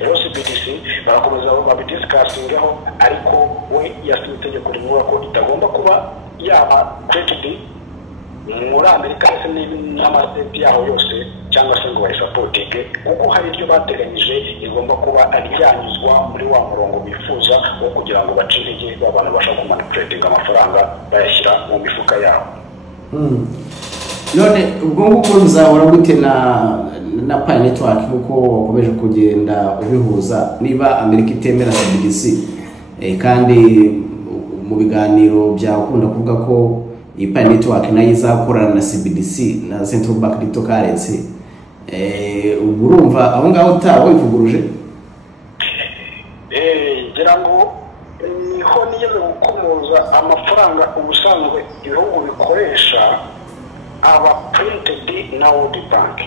rero CBDC barakomeza babidiscussingaho ariko we yasinye itegeko rivuga ko itagomba kuba yaba created muri Amerika ndetse n'amastate yaho yose cyangwa se ngo bayisapotinge kuko hari ibyo bateganyije igomba kuba ryanyuzwa muri wa murongo bifuza wo kugira ngo bacirige abantu bashaka kumanipulatinga amafaranga bayashyira mu mifuka yabo. None ubwo nguko muzahora gute na Pi Network kuko wakomeje kugenda ubihuza niba Amerika itemera CBDC kandi mu biganiro byakunda kuvuga ko iyi Pi Network nayo izakorana na CBDC na Central Bank Digital Currency urumva aho ngaho utawo ivuguruje ngira ngo niho niyemewe gukomoza amafaranga ubusanzwe ibihugu bikoresha aba printed na World Bank.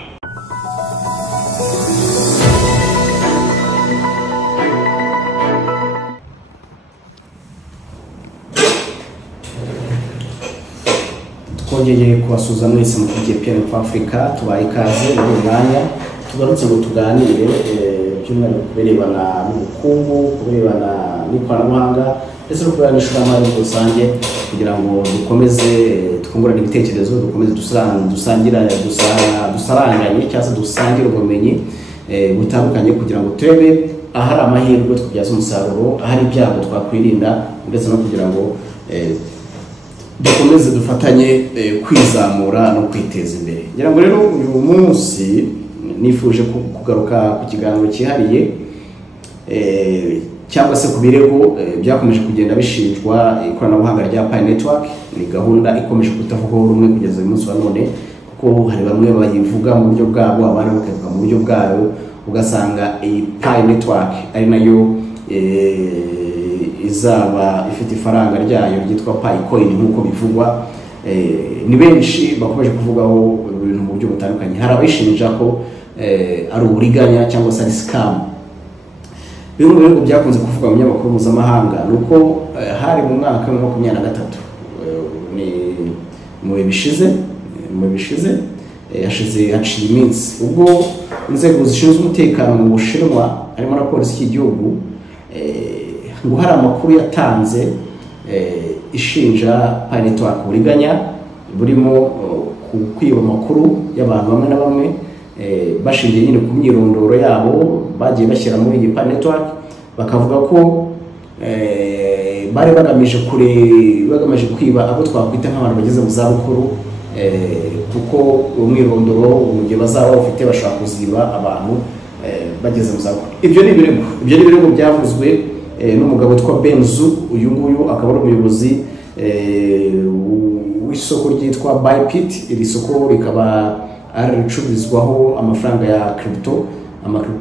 Twongeye kubasuza mwese mu KGPN Africa tubaye ikaze muri mwanya tugarutse ngo tuganire by'umwihariko kubirebana n'ubukungu kubirebana n'ikoranabuhanga ndetse no kubirebana n'ishoramari muri rusange kugira ngo dukomeze twungurane ibitekerezo dukomeze dusaranganye cyangwa se dusangire ubumenyi butandukanye kugira ngo turebe ahari amahirwe twabyaza umusaruro ahari ibyago twakwirinda ndetse no kugira ngo dukomeze dufatanye kwizamura no kwiteza imbere. Ngira ngo rero uyu munsi nifuje kugaruka ku kiganiro cyihariye cyangwa se ku birego byakomeje kugenda bishinjwa ikoranabuhanga rya Pi Network. Ni gahunda ikomeje kutavugwaho rumwe kugeza uyu munsi wa none kuko hari bamwe bayivuga mu buryo bwabo abandi bakavuga mu buryo bwabo ugasanga iyi Pi Network ari nayo izaba ifite ifaranga ryayo ryitwa Picoin nkuko bivugwa. Ni benshi bakomeje kuvugaho ibintu mu buryo butandukanye. Hari abishinja ko ari uburiganya cyangwa se ari scam. Bimwe mu bintu byakunze kuvuga mu nyamakuru mpuzamahanga nuko hari mu mwaka wa 2023 ni mu bishize hashize iminsi ubwo inzego zishinzwe umutekano mu Bushinwa harimo na polisi y'igihugu ngo hari amakuru yatanze ishinja Pi Network uburiganya burimo kwiba amakuru y'abantu bamwe na bamwe bashingiye nyine ku myirondoro yabo bagiye bashyira muri iyi Pi Network bakavuga ko bari bagamije kwiba abo twakwita nk'abantu bageze mu zabukuru kuko umwirondoro mu gihe bazaba bafite bashaka kuziba abantu bageze mu zabukuru. Ibyo ni ibirego byavuzwe n'umugabo witwa Benzu. Uyu nguyu akaba ari umuyobozi w'isoko ryitwa Bybit. Iri soko rikaba ari ricururizwaho amafaranga ya crypto.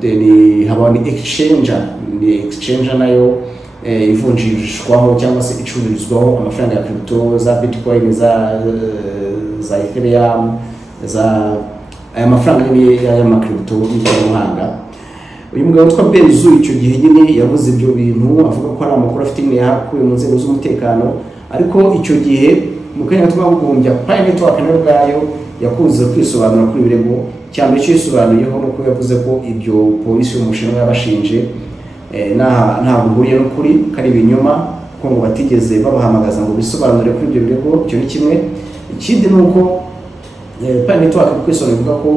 Ni haba ni exchange nayo ivunjishwaho cyangwa se icururizwaho amafaranga ya crypto za Bitcoin za Ethereum za aya mafaranga y'ama crypto y'ikoranabuhanga. Uyu mugabo witwa Benzu icyo gihe nyine yavuze ibyo bintu avuga ko ari amakuru afite nyine yakuye mu nzego z'umutekano ariko icyo gihe mu kanya twagumbya Pi Network nayo bwayo yakunze kwisobanura kuri birego cyane cyo yisobanuriyeho nuko yavuze ko ibyo polisi y'umushinwa yabashinje nta buriye no kuri kari binyoma ko ngo batigeze babahamagaza ngo bisobanure kuri ibyo birego. Icyo ni kimwe. Ikindi nuko Pi Network kwisobanura ko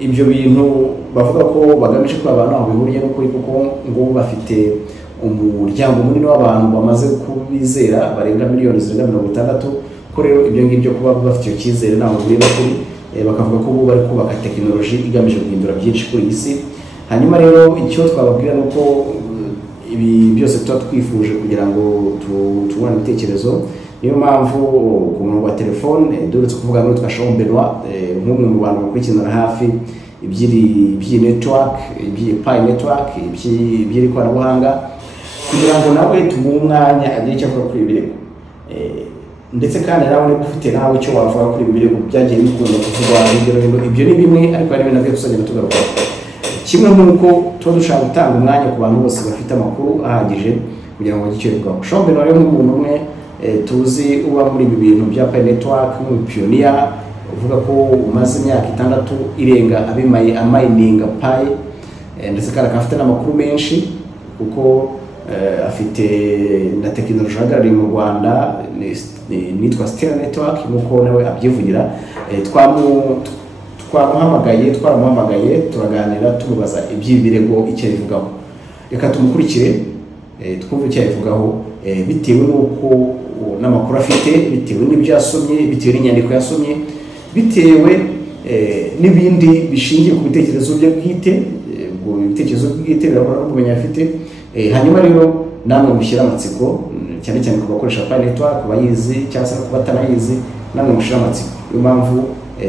ibyo bintu bavuga ko bagamije ko abantu aho bihuriye no kuri kuko ngo bafite umuryango munini w'abantu bamaze kubizera barenga miliyoni 660 ko rero ibyo ngibyo kuba bafite icyo cyizere naho buriye no kuri bakavuga ko bari kubaka tekinoloji igamije guhindura byinshi kuri isi. Hanyuma rero icyo twababwira nuko ibi byose tuba twifuje kugira ngo tubone ibitekerezo. Niyo mpamvu ku murongo wa telefone duretse kuvuga ngo twashaho Benoit nk'umwe mu bantu bakurikirana hafi iby'i network iby'i Pi Network iby'i koranabuhanga kugira ngo nawe tumuhe umwanya agire icyo akora kuri ibirego ndetse kandi nawe niba ufite nawe icyo wavuga kuri ibirego byagiye bikunda kuvugwa hirya no hino. Ibyo ni bimwe ariko hari n'ibindi tuzagenda tugaruka kimwe nk'uko tuba dushaka gutanga umwanya ku bantu bose bafite amakuru ahagije kugira ngo bagire icyo bivugaho. Shaho Benoit rero nk'umuntu umwe tuzi uba muri ibi bintu bya Pi Network nk'umupioneer uvuga ko umaze imyaka 6 irenga abimaye amayininga Pi ndetse kandi afite n'amakuru menshi kuko afite na tekinoloji ahagarariye mu Rwanda nitwa Stella Network nk'uko nawe abyivugira. twaramuhamagaye turaganira tumubaza iby'ibirego icyo bivugaho. Reka tumukurikire twumve icyo bivugaho bitewe n'uko n'amakuru afite, bitewe n'ibyo yasomye, bitewe n'inyandiko yasomye, bitewe n'ibindi bishingiye ku bitekerezo bye bwite, ibitekerezo bwite birabona no kumenya afite. Hanyuma rero namwe mushyira amatsiko cyane cyane ku bakoresha Pi Network, bayizi cyangwa se ku batanayizi, namwe mushyira amatsiko. Niyo mpamvu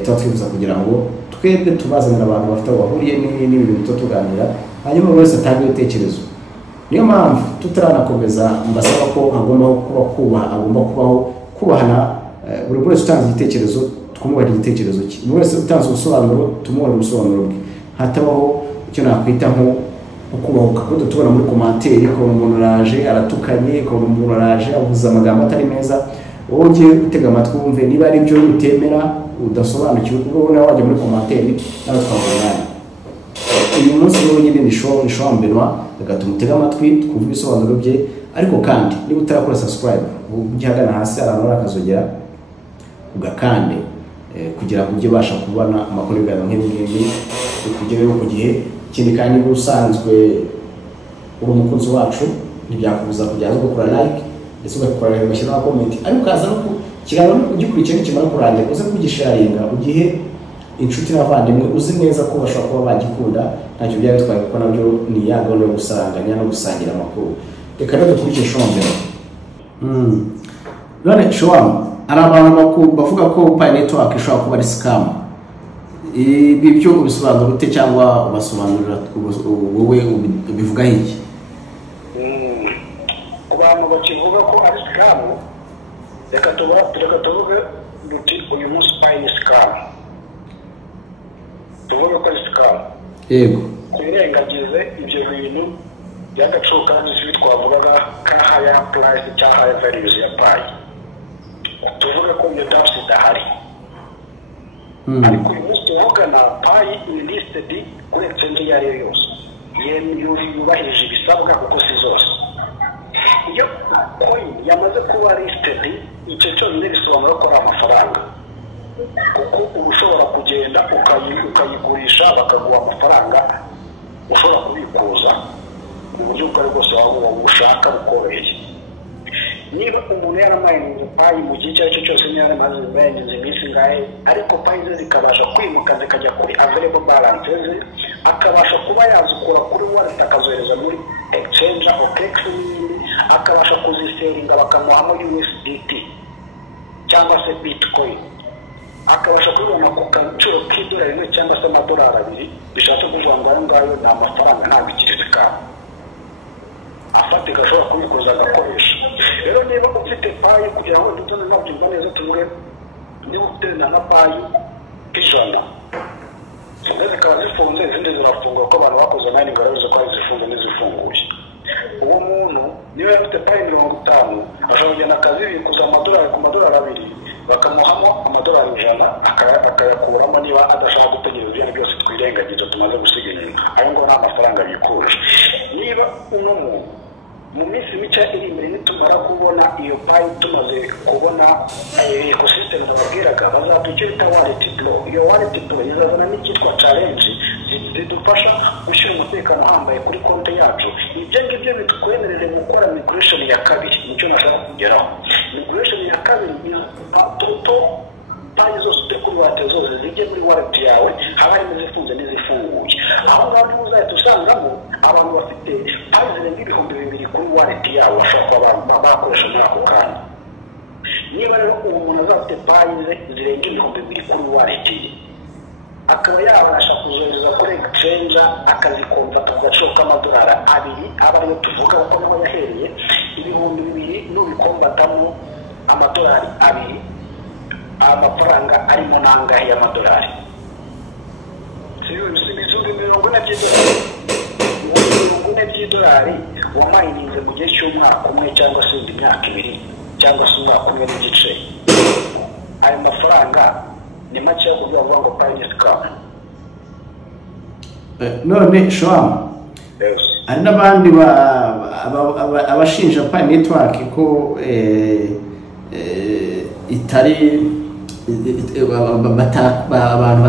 tuba twifuza kugira ngo twebwe tubazanira abantu bafite aho bahuriye n'ibintu tuganira, hanyuma buri wese atange ibitekerezo. Niyo mpamvu tutaranakomeza mbasaba ko hagomba kuba kubaha, agomba kubaho kubahana. Buri wese utanze igitekerezo twumubara igitekerezo cye, buri wese utanze ubusobanuro tumuha ubusobanuro bwe, hatabaho icyo nakwita nko kubahuka ko tubona muri commentaire ko umuntu araje aratukanye, ko umuntu araje avuze amagambo atari meza. Wowe ugiye gutega amatwi wumve niba ari byo utemera udasobanukiwe, kuko nawe wajya muri commentaire nawe twavugana. Uyu munsi rero nyine ni show Benoit, gatuma utega amatwi twumva ibisobanuro bye. Ariko kandi niba utarakora subscribe ugihagana hasi aranora akazogera ugakande kugira ngo ujye basha kubona amakuru y'ibintu nk'ibi kugira ngo ku gihe. Ikindi kandi niba usanzwe uri umukunzi wacu ntibyakubuza kujya gukora like ndetse ugakora ugashyiraho comment, ariko ukaza no kiganiro ugikurikira n'ikimara kurangira uze kugisharinga ugihe inshuti n'abavandimwe uzi neza ko bashobora kuba bagikunda. Ntacyo byatwaye kuko nabyo ni ya gahunda yo gusaranganya no gusangira amakuru. Reka rero dukurikire Shombero. None Showam, ari abantu bavuga ko Pi Network ishobora kuba ari scam. Ibi byo ubisobanura ute cyangwa ubasobanurira wowe ubivuga iki? Ku bantu bakivuga ko ari scam, reka tuvuge duti uyu munsi Pi ni scam. Tuvuge ko ari scam. Yego. Kurengagize ibyo bintu by'agaciro kandi twavugaga ka higher price cyangwa higher values ya Pi. Tuvuge ko iyo taps idahari. Ariko uyu munsi tuvugana Pi listed kuri exchange ya yose yubahirije ibisabwa kuko si zose. Iyo coin yamaze kuba listed, icyo cyonyine bisobanura ko ari amafaranga, kuko uba ushobora kugenda ukayigurisha bakaguha amafaranga, ushobora kubikuza mu buryo ubwo ari bwose waba ushaka bukoroheye. Niba umuntu yaramayininze Pi mu gihe icyo ari cyo cyose, niba yaramaze kumayininze iminsi ngahe, ariko Pi ze zikabasha kwimuka zikajya kuri available balances, akabasha kuba yazikura kuri wallet akazohereza muri exchange OKX n'ibindi, akabasha kuziseringa bakamuhamo USDT cyangwa se Bitcoin, akabasha kubona ku gaciro k'idolari rimwe cyangwa se amadolari abiri, bishatse kuvuga ngo ayo ngayo ni amafaranga ntabwo ikirezi kabo afatika ashobora kubikuza agakoresha. Rero niba ufite Pi, kugira ngo dutone nabyumva neza, tuvuge niba ufite na Pi ijana, zimwe zikaba zifunze izindi zirafunga kuko abantu bakoze mining barabizi ko ari zifunze n'izifunguye. Uwo muntu niba afite Pi 50 ashobora kugenda akazibikuza amadolari ku madolari abiri, bakamuhamo amadolari 100 akayakuramo niba adashaka gutegereza ibintu byose twirengagije tumaze gusiga inyuma. Ayo ngo ni amafaranga bikuje. Niba uno muntu mu minsi mike iri imbere nitumara kubona iyo Pi, tumaze kubona ecosystem babwiraga bazatugita wallet blow. Iyo wallet blow izazana n'icyitwa challenge zidufasha gushyira umutekano hambaye kuri konti yacu. Ibyo ngibyo bitwemerere gukora migration ya kabiri, nicyo nashaka kugeraho. Migration ya kabiri ni toto Pi zose kuri wallet zose zijye muri wallet yawe, haba harimo izifunze n'izifunguye. Aho ngaho niho uzahita usangamo abantu bafite Pi zirenga 2,000 kuri wallet yawe bashobora kuba bakoresha muri ako kanya. Niba rero uwo muntu azafite Pi zirenga 2,000 kuri wallet ye, akaba yabasha kuzohereza kuri exchange akazikonvata ku gaciro k'amadolari 2, aba ariyo tuvuga ko naho yahereye 2,000 n'ubikombatamo amadolari 2, amafaranga arimo nangahe y'amadolari? Ibihumbi 40 by'idolari wamayininze mu gihe cy'umwaka umwe cyangwa se imyaka 2 cyangwa se umwaka umwe n'igice. Ayo mafaranga ni make yo kuvuga ngo Pi ni scam. none shwa hari n'abandi abashinja Pi Network ko itari abantu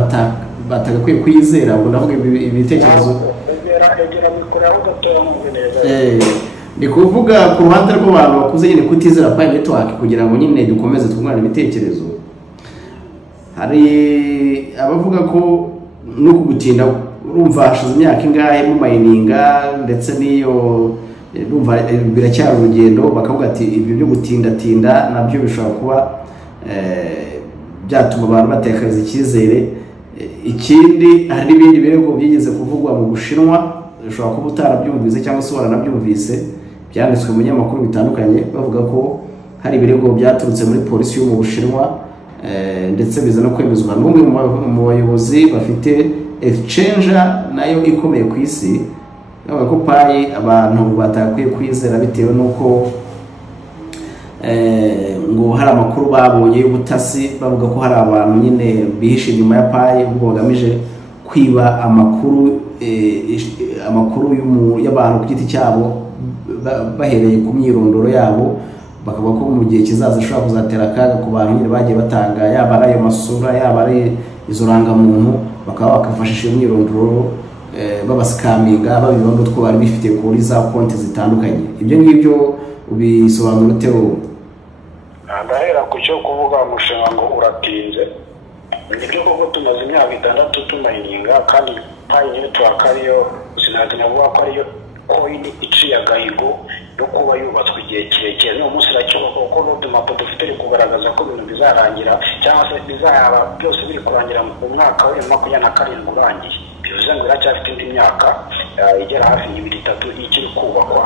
batagakwiye kwizera ngo navuga ibitekerezo ni kuvuga ku ruhande rw'abantu bakuze nyine kutizera Pi Network kugira ngo nyine dukomeze twungurane ibitekerezo. Hari abavuga ko no kugutinda urumva hashize imyaka ingahe mu mayininga ndetse niyo urumva biracyari urugendo, bakavuga ati ibyo byo gutinda nabyo bishobora kuba byatuma abantu batekariza icyizere. Ikindi hari n'ibindi birego byigeze kuvugwa mu Bushinwa, ushobora kuba utarabyumvise cyangwa se waranabyumvise, byanditswe mu nyamakuru bitandukanye bavuga ko hari ibirego byaturutse muri polisi yo mu Bushinwa ndetse biza no kwemezwa n'umwe mu bayobozi bafite exchange nayo ikomeye ku isi, bavuga ko Pi abantu batakwiye kwizera bitewe nuko ngo hari amakuru babonye y'ubutasi bavuga ko hari abantu nyine bihishe inyuma ya Pi ubwo bagamije kwiba amakuru y'abantu ku giti cyabo bahereye ku myirondoro yabo, bakavuga ko mu gihe kizaza ashobora kuzatera akaga ku bantu nyine bagiye batanga yaba ari ayo masura yaba ari izo rangamuntu, bakaba bakafashisha iyo myirondoro babasikaminga babiba n'utwo bari bifite kuri za konti zitandukanye. Ibyo ngibyo ubisobanura ute wowe? Ndahera ku cyo kuvuga umushinga ngo uratinze. Nibyo koko tumaze imyaka 6 tumayininga kandi Pi Network ariyo sinavuga ko ariyo coin iciye agahigo yo kuba yubatswe igihe kirekire. Niyo munsi iracyubaka kuko n'utumapo dufite kugaragaza ko ibintu bizarangira cyangwa se bizaba byose biri kurangira mu mwaka wa 2027 urangiye. Bivuze ngo iracyafite indi myaka igera hafi 2-3 ikiri kubakwa.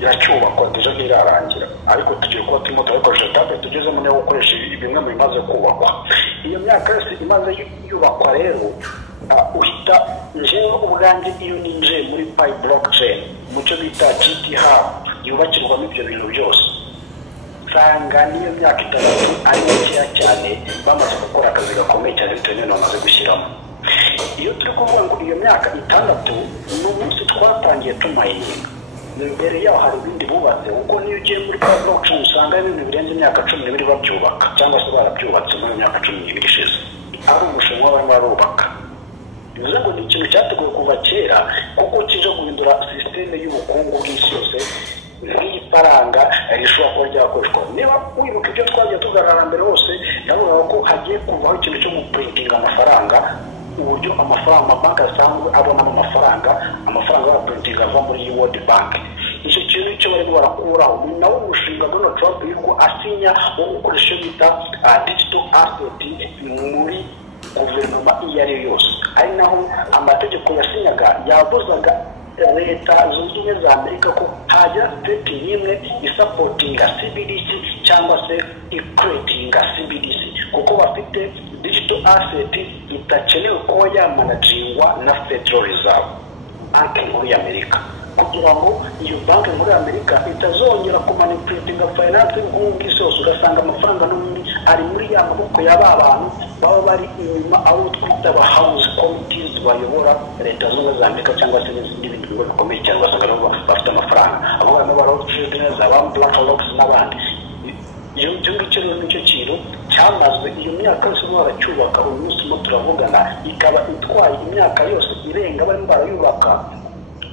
Iracyubakwa deje ntirarangira, ariko tugiye kuba turimo turabikoresha etape tugezemo niyo gukoresha bimwe mu bimaze kubakwa. Iyo myaka yose imaze yubakwa rero uhita njyewe ubwanjye iyo ninjiye muri Pi blockchain mu cyo bita GT Hub yubakirwamo ibyo bintu byose, nsanga niyo myaka 3 ari mikeya cyane bamaze gukora akazi gakomeye cyane bitewe n'ibintu bamaze gushyiramo. Iyo turi kuvuga ngo iyo myaka 6 n'umunsi twatangiye tumayininga, mbere yaho hari ibindi bubatse kuko niyo ugiye muri blockchain usanga ibintu birenze imyaka 12 babyubaka cyangwa se barabyubatse muri myaka 12 ishize ari umushinga barimo barubaka. Bivuze ngo ni ikintu cyateguwe kuva kera kuko kije guhindura systeme y'ubukungu bw'isi yose nk'ifaranga rishobora kuba ryakoreshwa. Niba wibuka ibyo twagiye tugaragara mbere hose ndavuga ko hagiye kuvaho ikintu cyo guprintinga amafaranga, uburyo amafaranga amabanki asanzwe abonamo amafaranga y'aprintinga ava muri World Bank. Icyo kintu cyo barimo barakuraho ni nawo umushinga Donald Trump yuko asinya wo gukoresha bita digital asset muri guverinoma iyo ari yo yose, ari naho amategeko yasinyaga yabuzaga leta zunze ubumwe za Amerika ko hajya state n'imwe isapotinga CBDC cyangwa se icreatinga CBDC kuko bafite digital asset itakenewe kuba yamanagingwa na Federal Reserve, banki nkuru ya Amerika, kugira ngo iyo banki nkuru ya Amerika itazongera kumanipulitinga finance nk'ubw'isi yose ugasanga amafaranga n'ubundi ari muri ya maboko y'aba bantu baba bari inyuma abo twita aba house committees bayobora leta zunze za Amerika cyangwa se n'izindi bintu bikomeye cyane ugasanga nabo bafite amafaranga abo bantu baroctrade neza ba BlackRock n'abandi. Iyo ngicyo nicyo kintu cyamazwe iyo myaka yose baracyubaka. Uyu munsi mo turavugana ikaba itwaye imyaka yose irenga barimo barayubaka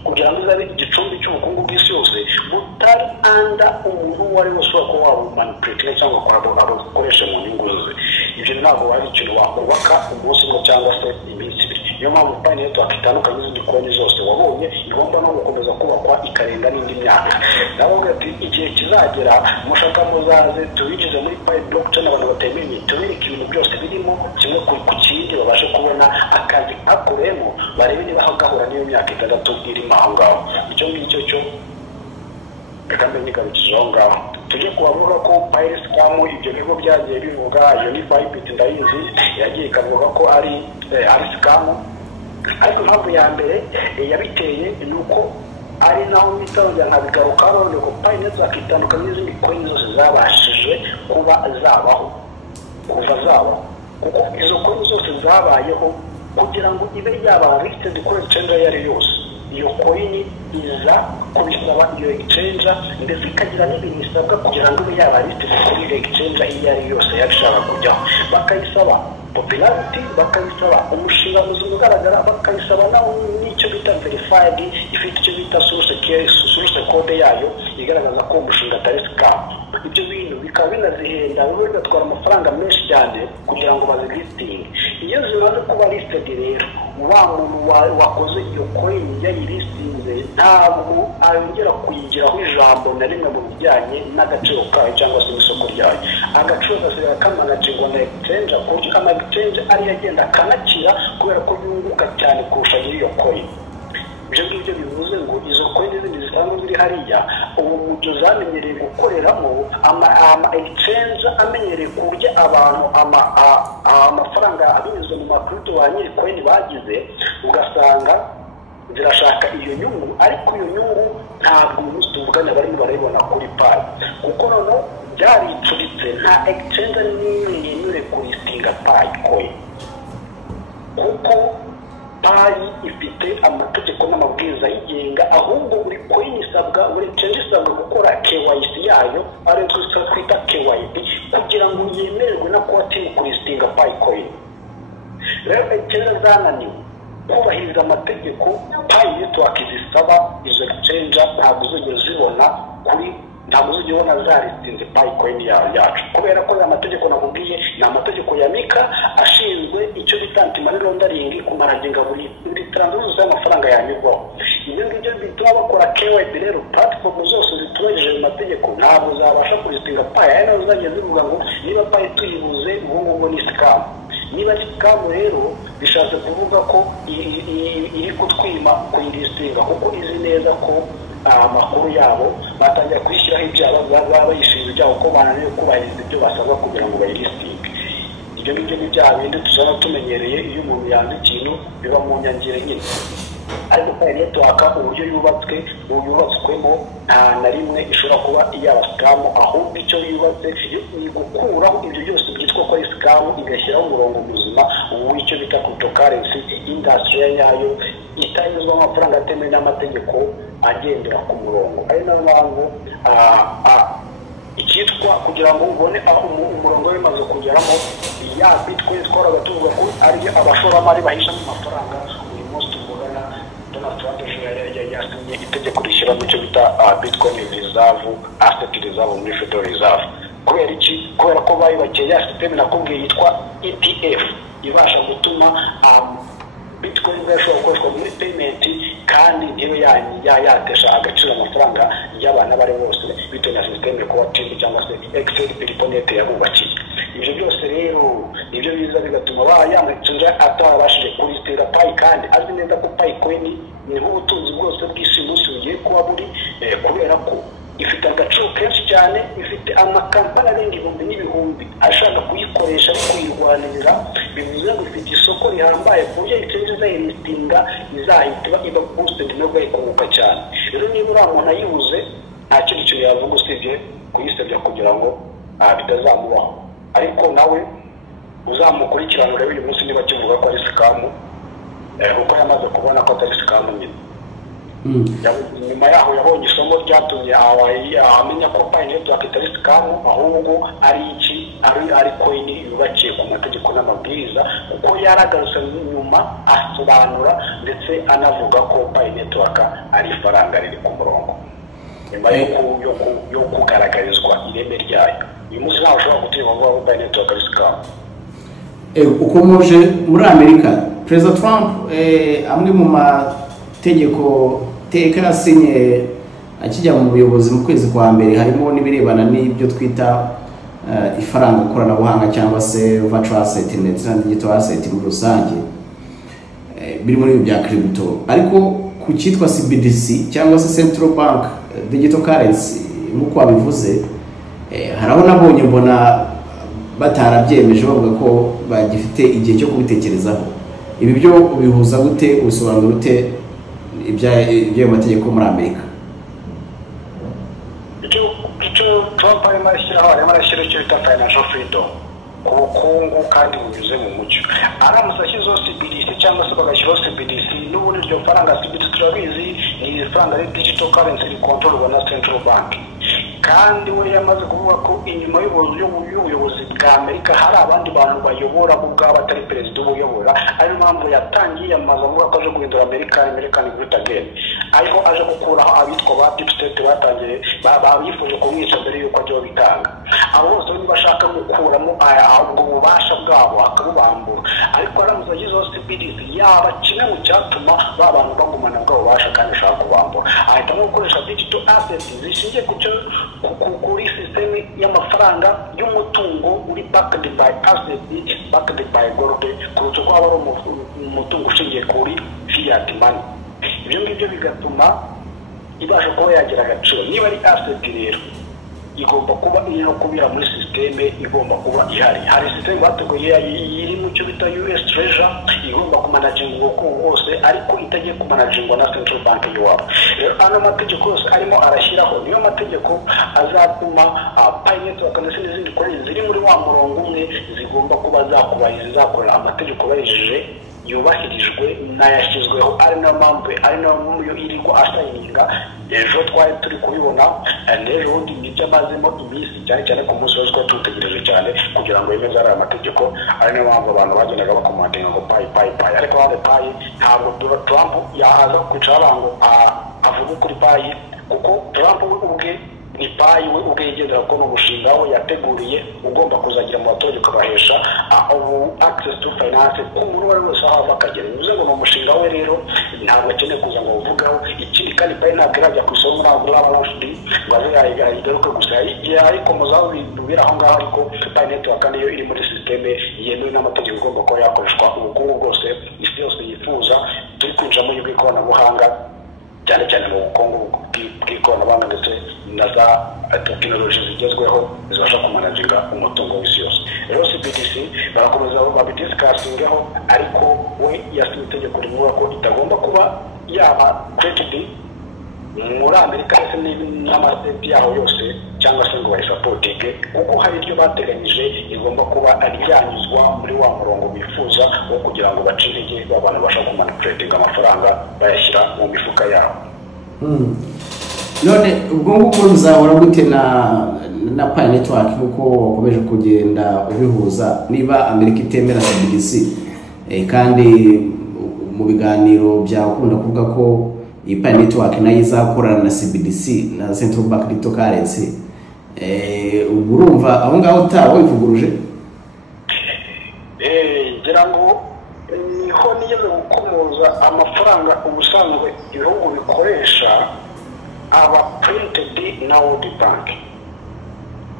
kugira ngo izabe igicumbi cy'ubukungu bw'isi yose butari anda umuntu wari wose ushobora kuba wamanipulate cyangwa abakoresha mu nyungu ze. Ibyo ntabwo ari ikintu wakubaka umunsi umwe cyangwa se iminsi ibiri. Niyo mpamvu Pi Network itandukanye n'izindi konti zose wabonye igomba no gukomeza kubakwa ikarenga n'indi myaka. Ndavuga ati igihe kizagera mushaka muzaze tubigize muri Pi blockchain abantu batemenye tubirike ibintu byose birimo kimwe ku kindi babashe kubona akazi akoremo barebe niba hagahura n'iyo myaka 6 irimo aho ngaho. Icyo ngicyo cyo kandi nigarukije aho ngaho tujye kubavuga ko Pi scam ibyo bigo byagiye bivuga iyo ni Bybit ndayizi yagiye ikavuga ko ari scam, ariko impamvu ya mbere yabiteye ni uko ari naho bitawujya nkabigarukaho nuko Pi Network itandukanye n'izindi coin zose zabashije kuba zabaho kuva zabaho kuko izo coin zose zabayeho kugira ngo ibe yaba listed kuri exchange iyo ari yose. Iyo coin iza kubisaba iyo exchange ndetse ikagira n'ibintu isabwa kugira ngo ibe yaba listed kuri exchange iyo ari yose yashaka kujyaho. Bakayisaba popularity, bakayisaba umushinga muzima ugaragara, bakayisaba n'icyo bita verified, ifite icyo bita source code yayo igaragaza ko umushinga atari scam. Ibyo bintu bikaba binazihenda bigatwara amafaranga menshi cyane kugira ngo bazilisting. Iyo zimaze kuba listed rero, wa muntu wakoze iyo coin yayilistinze ntabwo ayongera kuyigiraho ijambo na rimwe mu bijyanye n'agaciro kayo cyangwa se n'isoko ryayo. Agaciro gasigara kamanagirwa na exchange, kuko ama exchange ari yagenda akanakira kubera ko yunguka cyane kurusha iyo coin. Ibyo ngibyo bivuze ngo izo coin zindi zisanzwe ziri hariya ubu mucyo zamenyereye gukoreramo ama exchange amenyereye kurya abantu amafaranga abinyuze mu makruto wa nyiri coin bagize, ugasanga zirashaka iyo nyungu, ariko iyo nyungu ntabwo umunsi tuvugana barimo barayibona kuri Pi, kuko noneho byaricuritse nta exchange n'imwe yemerewe kulistinga Pi coin, kuko Pi ifite amategeko n'amabwiriza yigenga, ahubwo buri coin isabwa, buri exchange isabwa gukora KYC yayo, ari cyo twita KYB, kugira ngo yemererwe na koti kulistinga Pi coin. Rero exchange zananiwe kubahiriza amategeko, Pi network zisaba izo exchange ntabwo zigeze zibona kuri, ntabwo zigibona zaristinze Pi coin yacu, kubera ko amategeko nakubwiye ni amategeko ya Mika ashinzwe icyo bita anti-money laundering, kumaraginga buri transaction y'amafaranga yanyurwaho. Ibyo ngibyo bituma bakora KYB. Rero platform zose zitubahirije mu mategeko ntabwo zabasha kulistinga Pi, ari nazo zagiye zivuga ngo niba Pi tuyibuze ubu ni scam. Niba ari scam rero bishatse kuvuga ko iri kutwima kuyilistinga, kuko izi neza ko amakuru yabo batangira kwishyiraho ibyabo baba bayishinzwe byabo ko bananiwe kubahiriza ibyo basabwa kugira ngo bayilistinge. Ibyo ngibyo ni bya bindi tuzaba tumenyereye iyo umuntu yanze ikintu biba mu nyangire nyine. Ariko Pi network uburyo yubatswemo nta na rimwe ishobora kuba iyaba scam, ahubwo icyo yubatse ni gukuraho ibyo byose byitwa ko ari scam, igashyiraho umurongo muzima w'icyo bita cryptocurrency industry yayo itanyuzwa amafaranga atemewe n'amategeko agendera ku murongo. Ari nayo mpamvu icyitwa kugira ngo ubone aho umurongo wimaze kugeramo ya Bitcoin twaroga tuvuga ko ari abashoramari bahisha mu mafaranga. Uyu munsi tuvugana Donald Trump yasinye itegeko rishyira mu cyo bita Bitcoin reserve, asset reserve muri Federal Reserve. Kubera iki? Kubera ko bayubakiye ya system nakubwiye yitwa ETF ibasha gutuma Bitcoin zashobora gukoreshwa muri payment kandi niwe yatesha agaciro amafaranga y'abana bari bose bitewe na system ko watindi cyangwa se Excel Peliponet yabubakiye. Ibyo byose rero nibyo biza bigatuma yamacunje atabashije kulistinga Pi, kandi azi neza ko Pi coin ni ubutunzi bwose bw'isi munsi bugiye kuba buri, kubera ko ifite agaciro kenshi cyane, ifite amakampani arenga ibihumbi n'ibihumbi ashaka kuyikoresha no kuyirwanirira. Bivuze ngo ifite isoko rihambaye ku buryo exchange zayilistinga izahita iba boosted no gayikunguka cyane. Rero niba uri umuntu ayibuze nta kindi kintu yavuga usibye kuyisabya kugira ngo bitazamubaho, ariko nawe uzamukurikirana urebe uyu munsi niba kivuga ko ari scam, kuko yamaze kubona ko atari scam nyine. Nyuma yaho yabonye isomo ryatumye amenya ko Pi network itari scam, ahubwo ari coin yubakiye ku mategeko n'amabwiriza, kuko yaragarutse nyuma asobanura ndetse anavuga ko Pi network ari ifaranga riri ku murongo nyuma yo kugaragarizwa ireme ryayo. Uyu munsi ntawe ushobora gutinya ngo Pi network ari scam. Ukomoje muri Amerika, Perezida Trump amwe mu mategeko teka yasinye akijya mu buyobozi mu kwezi kwa mbere harimo n'ibirebana n'ibyo twita ifaranga koranabuhanga cyangwa se virtual asset ndetse na digital asset muri rusange, biri muri ibi bya crypto. Ariko ku cyitwa CBDC cyangwa se Central Bank Digital Currency nk'uko wabivuze, haraho nabonye mbona batarabyemeje bavuga ko bagifite igihe cyo kubitekerezaho. Ibi byo bihuza gute, usobanura gute ibyo mategeko muri Amerika? Icyo Trump arimo ashyiraho icyo bita financial freedom. ku bukungu kandi bunyuze mu mucyo. Aramutse ashyizeho CBDC cyangwa se bagashyiraho CBDC n'ubundi iryo faranga CBDC turabizi ni faranga ari digital currency rikontororwa na central bank, kandi we yamaze kuvuga ko inyuma y'ubuyobozi bwa Amerika hari abandi bantu bayobora ubwabo atari perezida ubuyobora, ari mpamvu yatangiye amaze avuga ko aje guhindura American great again, ariho aje gukuraho abitwa ba deep state batangiye babifuje kumwica mbere yuko ajya bitanga. Abo bose bashaka gukuramo ubwo bubasha bwabo akabubambura, ariko aramutse agizeho CBDC yaba kimwe mu cyatuma ba bantu bagumana bwabo bubasha kandi ashaka kubambura. Ahitamo gukoresha digital assets zishingiye kuri system y'amafaranga y'umutungo uri backed by assets, backed by gold, kuruta ko aba ari umutungo ushingiye kuri fiat money. Ibyo ngibyo bigatuma ibasha kuba yagira agaciro. Niba ari asset rero igomba kuba iri no kubira muri systeme, igomba kuba ihari. Hari systeme bateguye iri mu cyo bita US Treasury, igomba kumanaginga ubukungu bwose ariko itagiye kumanagingwa na central bank y'Iwabo. Rero ano mategeko yose arimo arashyiraho niyo mategeko azatuma Network ndetse n'izindi koleji ziri muri wa murongo umwe zigomba kuba zakorera amategeko bayijije yubahirijwe n'ayashyizweho, ari nayo mpamvu ari nayo irigo asayininga. Ejo twari turi kubibona n'ejo bundi nibyo amazemo iminsi cyane cyane ku munsi wose tutegereje cyane kugira ngo yemeze ari amategeko, ari nayo mpamvu abantu bagendaga bakomantinga ngo payi, ariko hano payi ntabwo Trump yahaza kwicara ngo avuge kuri payi, kuko Trump we ubwe ni payi we ubwe yigendera ko n'umushinga we yateguriye ugomba kuzagira mu baturage ukabahesha access to finance ku muntu wari wese aho ava akagera. Bivuze ngo ni umushinga we rero ntabwo akeneye kuza ngo uvugeho. Ikindi kandi payi ntabwo irajya ku isoko ntabwo urabashudi ngo aze yayigaruke gusa yayikomozaho bibera aho ngaho, ariko payi network niyo iri muri systeme yemewe n'amategeko igomba kuba yakoreshwa ubukungu bwose isi yose yifuza. Turi kwinjiramo y'ubw'ikoranabuhanga cyane cyane mu bukungu bw'ikoranabuhanga ndetse na za tekinoloji zigezweho zibasha kumanaginga umutungo w'isi yose. Rero CBDC barakomeza babidiscussingho, ariko we yasinye itegeko rivuga ko itagomba kuba yaba created muri Amerika ndetse n'amastate yaho yose cyangwa se ngo bayisapotinge, kuko hari ibyo bateganyije igomba kuba ari yanyuzwa muri wa murongo bifuza wo kugira ngo bace intege abantu bashaka kumanipulatinga amafaranga bayashyira mu mifuka yabo. None ubwo ngubwo ruzahora gute na Pi Network kuko wakomeje kugenda ubihuza niba Amerika itemera CBDC kandi mu biganiro byakunda kuvuga ko iyi Pi Network nayo izakorana na CBDC na Central Bank Digital Currency, urumva aho ngaho utawivuguruje? Ngira ngo niho nigeze gukomoza amafaranga ubusanzwe ibihugu bikoresha aba printed na World Bank.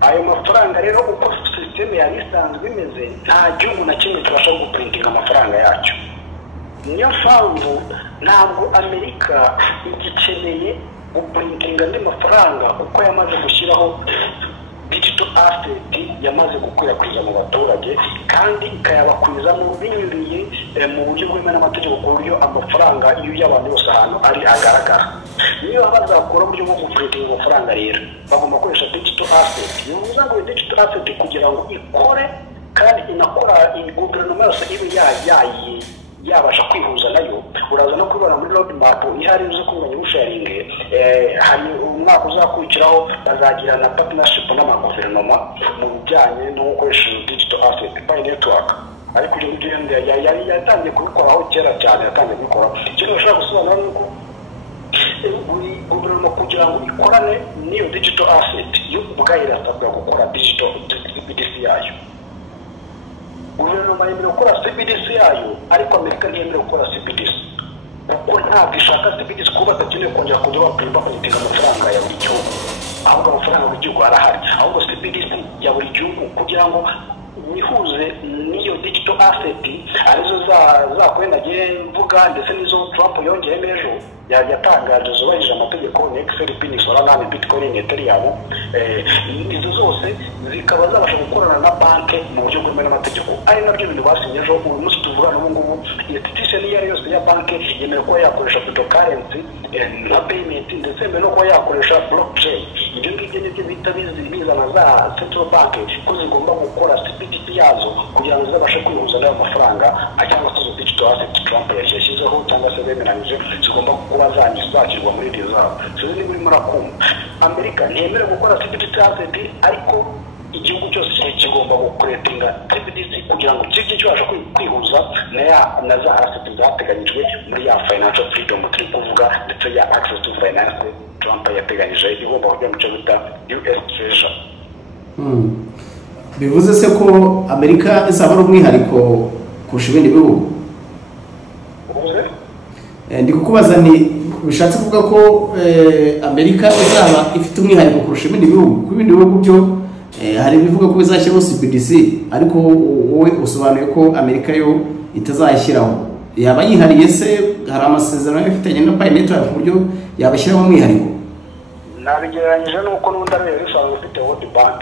Ayo mafaranga rero uko system yari isanzwe imeze nta gihugu na kimwe kibasha guprintinga amafaranga yacyo. Niyo mpamvu ntabwo Amerika igikeneye guprintinga andi mafaranga kuko yamaze gushyiraho digital asset, yamaze gukwirakwiza mu baturage kandi ikayabakwizamo binyuriye mu buryo bwemewe n'amategeko ku buryo amafaranga y'abantu yose ahantu ari agaragara. Niyo bazakora uburyo bwo guprintinga amafaranga rero bagomba gukoresha digital asset. Bivuze ngo digital asset kugira ngo ikore kandi inakora guverinoma yose ibe yabasha kwihuza nayo, uraza no kubona muri road map ihari uze kumenya ubusharinge. Hari umwaka uzakurikiraho bazagira na partnership n'amaguverinoma mu bijyanye no gukoresha digital asset Pi Network, ariko ibyo yatangiye kubikoraho kera cyane, yatangiye kubikora. Ikintu ushaka gusobanura ni uko guverinoma kugira ngo ikorane n'iyo digital asset yo ubwayo irasabwa gukora digital CBDC yayo. Guverinoma yemerewe gukora CBDC yayo, ariko Amerika ntiyemerewe gukora CBDC kuko ntabwo ishaka CBDC kuba badakeneye kongera kujya baprintinga amafaranga ya buri gihugu, ahubwo amafaranga buri gihugu arahari, ahubwo CBDC ya buri gihugu kugira ngo nihuze n'iyo digital asset arizo zakwenda nagiye mvuga ndetse n'izo Trump yongeyemo ejo yatangaje zubahirije amategeko XRP ni Solana Bitcoin Ethereum. Izo zose zikaba zabasha gukorana na banki mu buryo bwemewe n'amategeko, ari nabyo bintu basinye ejo. Uyu munsi tuvugana ubu ngubu institution iyo ari yose ya banki yemerewe kuba yakoresha cryptocurrency na payment ndetse yemerewe no kuba yakoresha blockchain. Ibyo ngibyo nibyo bita bizana za central bank ko zigomba gukora CBDC yazo kugira ngo zibashe kwihuza n'ayo mafaranga cyangwa se digital asset Trump yashyizeho cyangwa se bemeranyije zigomba kuba zakirwa muri reserve. So ni muri murakumva Amerika ntiyemerewe gukora CBDC asset ariko igihugu cyose kigomba gukoretinga CBDC kugira ngo kijye kibasha kwihuza na za asset zateganyijwe muri ya financial freedom turi kuvuga ndetse ya access to finance Trump yateganyije igomba kujya mu cyo bita US Treasury. Bivuze se ko Amerika izaba ari umwihariko kurusha ibindi bihugu? Ndi kukubaza ni bishatse kuvuga ko Amerika izaba ifite umwihariko kurusha ibindi bihugu? Ku bindi bihugu byo hari bivuga ko bizashyiraho CBDC ariko wowe usobanuye ko Amerika yo itazashyiraho. Yaba yihariye se? Hari amasezerano ifitanye na Pi Network ku buryo yabashyiraho umwihariko? Nabigereranyije nuko n'undi ari bisanzwe ufite World Bank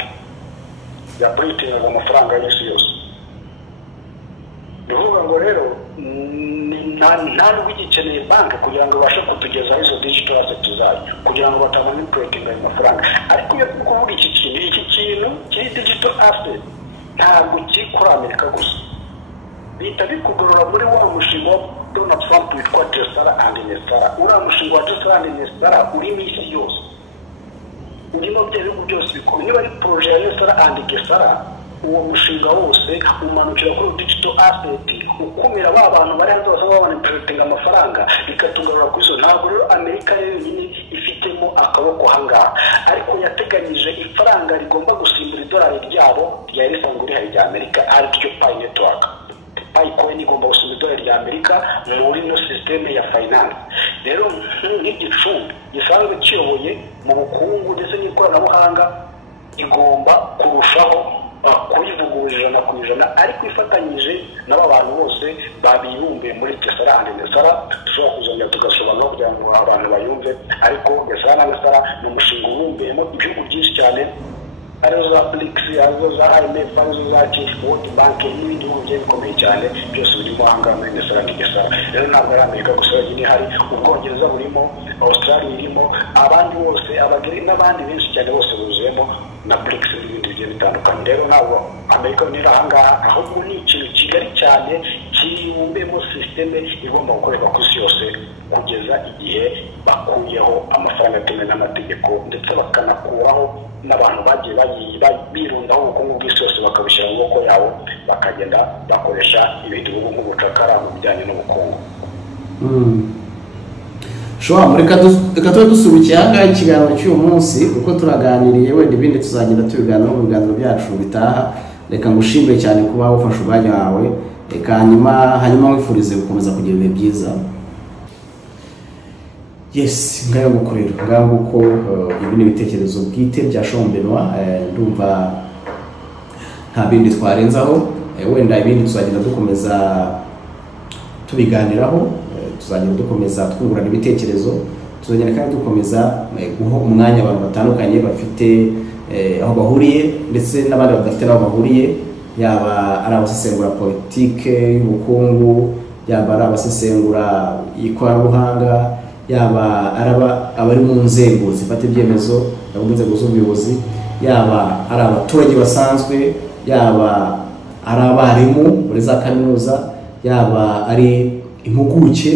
ya Britain amafaranga y'isi yose. Bivuga ngo rero nta n'ugikeneye banki kugira ngo ibashe kutugezaho izo digital assets zayo kugira ngo batamanipulatinga ayo mafaranga. Ariko iyo turi kuvuga iki kintu kiri digital asset ntabwo kiri kuri Amerika gusa, bihita bikugorora muri wa mushinga wa Donald Trump witwa Tesla and Nesara. Uriya mushinga wa Tesla and Nesara urimo isi yose, urimo bya bihugu byose bikora. Niba ari projet ya Tesla and Gesara, uwo mushinga wose umanukira kuri digital asset ukumira ba bantu bari hanze basaba banipulatinga amafaranga bikatugarura kuri zo. Ntabwo rero Amerika yonyine ifitemo akaboko hangaha, ariko yateganyije ifaranga rigomba gusimbura idolari ryabo ryari risanzwe rihari rya Amerika ari ryo Pi Network. Bitcoin igomba gusimbura idolari rya Amerika muri no systeme ya finance. Rero nk'igicumbi gisanzwe kiyoboye mu bukungu ndetse n'ikoranabuhanga igomba kurushaho kuyivugurura ijana ku ijana, ariko ifatanyije n'aba bantu bose babibumbiye muri Tesla and Nesara. Dushobora kuzongera tugasobanura kugira ngo abantu bayumve, ariko Tesla na Nesara ni umushinga ubumbiyemo ibihugu byinshi cyane, arizo za BRICS, arizo za IMF, arizo za World Bank n'ibindi bihugu byinshi bikomeye cyane, byose birimo ahangaha muri Nesara n'Gesara. Rero ntabwo ari Amerika gusa yonyine hari, Ubwongereza burimo, Australia irimo, abandi bose abagiri n'abandi benshi cyane bose buzuyemo na BRICS n'ibindi bigiye bitandukanye. Rero ntabwo Amerika ni ahangaha, ahubwo ni ikintu kigari cyane kibumbemo systeme igomba gukorerwa ku isi yose kugeza igihe bakuyeho amafaranga atemewe n'amategeko, ndetse bakanakuraho n'abantu bagiye birundaho ubukungu bw'isi yose bakabishyira mu maboko yabo bakagenda bakoresha ibindi bihugu nk'ubucakara mu bijyanye n'ubukungu. Reka tube dusubikiye ahangaha ikiganiro cy'uyu munsi kuko turaganiriye, wenda ibindi tuzagenda tubiganiraho mu biganiro byacu bitaha. Reka ngushimire cyane kuba ufashe umwanya wawe, reka hanyuma wifurize gukomeza kugira ibihe byiza. Yes, ngaho gukorera ngaho uko ibi ni ibitekerezo bwite bya Shombenoa. Ndumva nta bindi twarenzaho, wenda ibindi tuzagenda dukomeza tubiganiraho, tuzagenda dukomeza twungurana ibitekerezo, tuzagenda kandi dukomeza guha umwanya abantu batandukanye bafite aho bahuriye ndetse n'abandi badafite aho bahuriye, yaba ari abasesengura politike y'ubukungu, yaba ari abasesengura ikoranabuhanga, yaba abari mu nzego zifata ibyemezo, mu nzego z'ubuyobozi, yaba ari abaturage basanzwe, yaba ari abarimu muri za kaminuza, yaba ari impuguke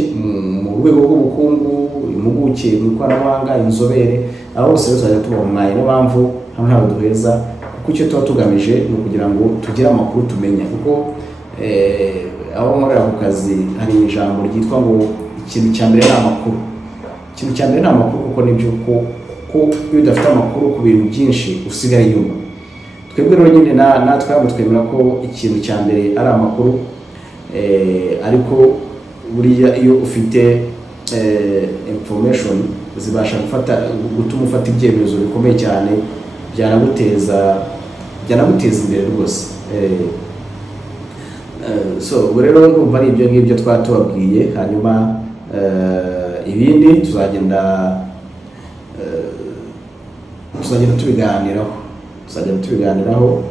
mu rwego rw'ubukungu, impuguke mu ikoranabuhanga, inzobere, abo bose tuzajya tubaha umwanya. Niyo mpamvu hamwe ntabwo duheza, kuko icyo tuba tugamije ni ukugira ngo tugire amakuru tumenya, kuko aho nkorera ku kazi hari ijambo ryitwa ngo ikintu cya mbere ni amakuru. Ikintu cya mbere ni amakuru, kuko nibyo ko iyo udafite amakuru ku bintu byinshi usigara inyuma. Twebwe rero nyine natwe twemera ko ikintu cya mbere ari amakuru, ariko buriya iyo ufite information zibasha gutuma ufata ibyemezo bikomeye cyane, byanaguteza imbere rwose. So rero ndumva ari ibyo ngibyo twatubabwiye, hanyuma ibindi tuzagenda tubiganiraho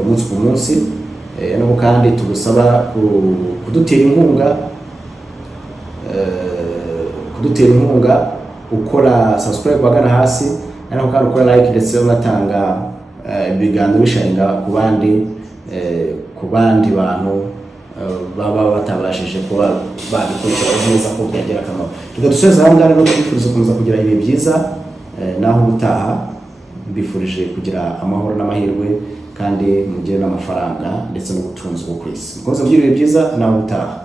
umunsi ku munsi, no kandi tugusaba kudutera inkunga ukora subscribe bagana hasi no kandi ukora like ndetse unatanga ibiganiro bisharinga ku bandi bantu baba batabashije kuba babikurikira neza ko byagira akamaro. Tugadusoza aho ngari no kwifuriza kuza kugira ibihe byiza naho ubutaha mbifurije kugira amahoro n'amahirwe kandi mugire n'amafaranga ndetse n'ubutunzi bwo kwisi. Mukomeze kugira ibihe byiza naho ubutaha.